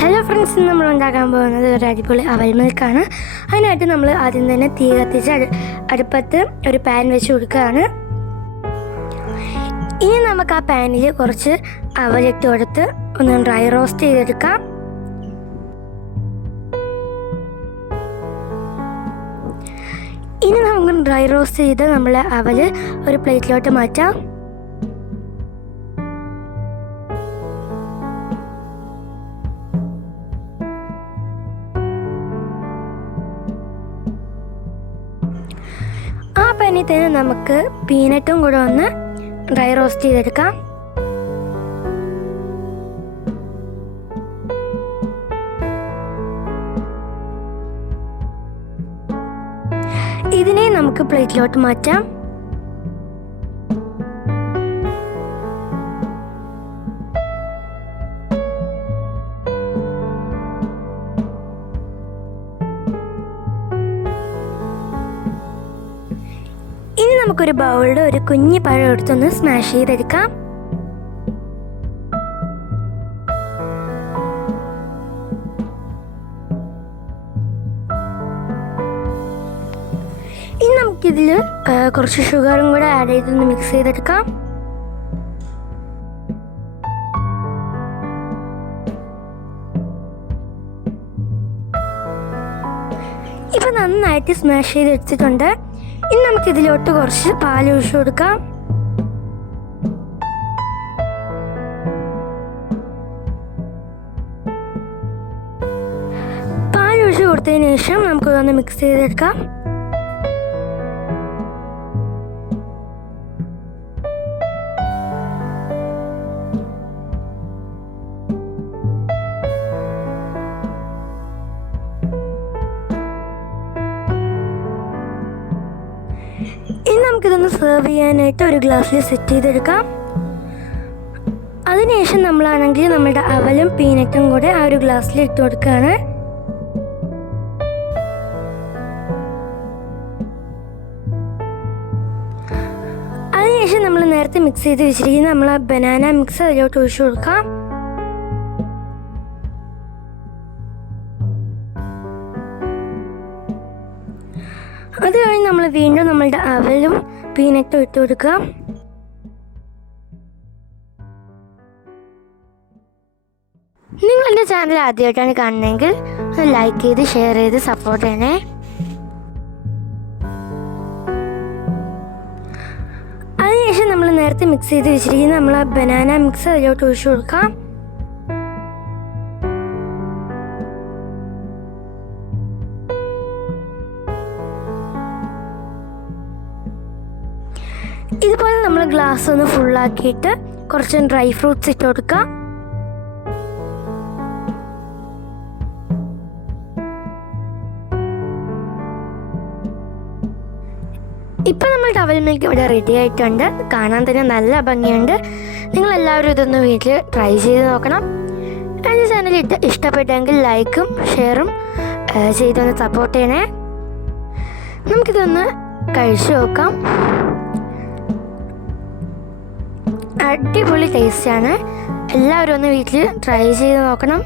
Hello friends, ഇന്ന് നമ്മൾ ഉണ്ടാക്കാൻ പോകുന്നത് ഒരു അടിപൊളി അവൽ മിൽക്കാണ്. അതിനായിട്ട് നമ്മൾ ആദ്യം തന്നെ തീ കത്തിച്ച് അടുപ്പത്ത് ഒരു പാൻ വെച്ച് കൊടുക്കുകയാണ്. ഇനി നമുക്ക് ആ പാനിൽ കുറച്ച് അവലിട്ട് കൊടുത്ത് ഒന്ന് ഡ്രൈ റോസ്റ്റ് ചെയ്തെടുക്കാം. ഇനി നമുക്ക് ഡ്രൈ റോസ്റ്റ് ചെയ്ത് നമ്മൾ അവൽ ഒരു പ്ലേറ്റിലോട്ട് മാറ്റാം. ആ പാനിൽ തന്നെ നമുക്ക് പീനട്ടും കൂടെ ഒന്ന് ഡ്രൈ റോസ്റ്റ് ചെയ്തെടുക്കാം. ഇതിനെ നമുക്ക് പ്ലേറ്റിലോട്ട് മാറ്റാം. ഇനി നമുക്കൊരു ബൗളിൽ ഒരു കുഞ്ഞി പഴം എടുത്തൊന്ന് സ്മാഷ് ചെയ്തെടുക്കാം. ഇനി നമുക്കിതിൽ കുറച്ച് ഷുഗറും കൂടെ ആഡ് ചെയ്തൊന്ന് മിക്സ് ചെയ്തെടുക്കാം. ഇപ്പം നന്നായിട്ട് സ്മാഷ് ചെയ്തെടുത്തിട്ടുണ്ട്. ഇനി നമുക്കിതിലോട്ട് കുറച്ച് പാൽ ഒഴിച്ചു കൊടുക്കാം. പാൽ ഒഴിച്ചു കൊടുത്തതിന് ശേഷം നമുക്കിതൊന്ന് മിക്സ് ചെയ്തെടുക്കാം. ഇനി നമുക്കിതൊന്ന് സെർവ് ചെയ്യാനായിട്ട് ഒരു ഗ്ലാസ്സിൽ സെറ്റ് ചെയ്തെടുക്കാം. അതിനുശേഷം നമ്മളാണെങ്കിൽ നമ്മുടെ അവലും പീനട്ടും കൂടെ ആ ഒരു ഗ്ലാസ്സിൽ ഇട്ട് കൊടുക്കുകയാണ്. അതിനുശേഷം നമ്മൾ നേരത്തെ മിക്സ് ചെയ്ത് വെച്ചിരിക്കുന്ന നമ്മൾ ആ ബനാന മിക്സ് അതിലോട്ട് ഒഴിച്ചു കൊടുക്കാം. അത് കഴിഞ്ഞ് നമ്മൾ വീണ്ടും നമ്മളുടെ അവലും പീനട്ടും ഇട്ട് കൊടുക്കുക. നിങ്ങൾ എൻ്റെ ചാനൽ ആദ്യമായിട്ടാണ് കാണുന്നതെങ്കിൽ ലൈക്ക് ചെയ്ത് ഷെയർ ചെയ്ത് സപ്പോർട്ട് ചെയ്യണേ. അതിനുശേഷം നമ്മൾ നേരത്തെ മിക്സ് ചെയ്ത് വെച്ചിരിക്കുന്ന നമ്മൾ ആ ബനാന മിക്സ് അതിലോട്ട് ഒഴിച്ചു കൊടുക്കാം. ഇതുപോലെ നമ്മൾ ഗ്ലാസ് ഒന്ന് ഫുള്ളാക്കിയിട്ട് കുറച്ച് ഡ്രൈ ഫ്രൂട്ട്സ് ഇട്ട് കൊടുക്കാം. ഇപ്പം നമ്മളുടെ അവൽ മിൽക്ക് ഇവിടെ റെഡി ആയിട്ടുണ്ട്. കാണാൻ തന്നെ നല്ല ഭംഗിയുണ്ട്. നിങ്ങളെല്ലാവരും ഇതൊന്ന് വീട്ടിൽ ട്രൈ ചെയ്ത് നോക്കണം. എൻ്റെ ചാനൽ ഇഷ്ടപ്പെട്ടെങ്കിൽ ലൈക്കും ഷെയറും ചെയ്തൊന്ന് സപ്പോർട്ട് ചെയ്യണേ. നമുക്കിതൊന്ന് കഴിച്ചു നോക്കാം. അടിപൊളി ടേസ്റ്റാണ്. എല്ലാവരും ഒന്ന് വീട്ടിൽ ട്രൈ ചെയ്ത് നോക്കണം.